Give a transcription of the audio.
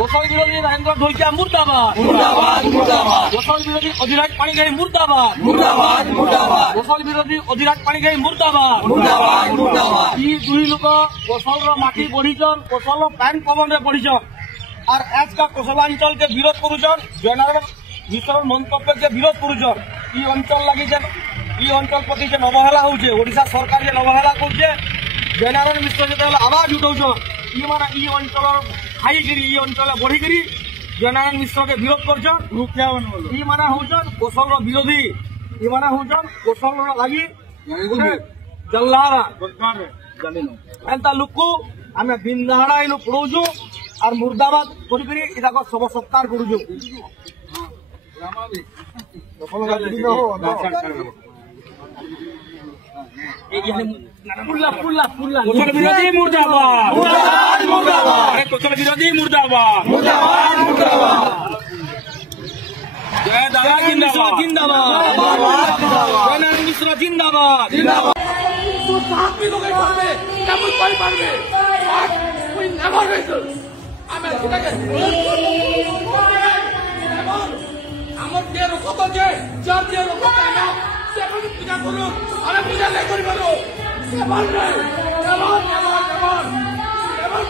গোসল বিরোধী রাজেন্দ্র ঢোলকিয়া মুর্দাবাদ, গোসল বিরোধী অধিরাজ পানিগ্রাহী মুর্দাবাদ, গোসল বিরোধী অধিরাজ পানিগ্রাহী মুর্দাবাদ। ই দুই লোক কোশলর মাটি বঢ়িছন, কোশলর প্যান পবনে বঢ়িছন আর আজকা কোশলাঞ্চলকে বিরোধ করুছন, জেনারেল মিশ্রর মন্তব্যকে বিরোধ করুছন। ই অঞ্চল লাগি যে ই অঞ্চল প্রতি যে নবহেলা হচ্ছে, ওড়িশা সরকার যে নবহেলা করছে, জেনারেল মিশ্র যেতবে আওয়াজ উঠাউছন, ই মানে ই অঞ্চল খাইকি ই অঞ্চলে বঢ়িকি জেনারেল মিশ্রকে বিরোধ করছন। ই মানে হচ্ছেন কোশলর বিরোধী, ই মানে হচ্ছেন কোশলর লাগি জল্লাহারা এন্তা লোক আমি বিন্দাহাড়া এনু পড়াউছু আর মুর্দাবাদ করি এটা শব সৎকার করুছু। কোশল বিরোধী মুর্দাবাদ, কোশল বিরোধী মুর্দাবাদ, জয় দাদা জিন্দাবাদ, জয় নারায়ণ মিশ্র জিন্দাবাদ। আমার যে রকম আছে যার যে রকম পূজা করুন, আমি পূজা নেই করি পারো এবার নেই, এবার এবার এবার এবার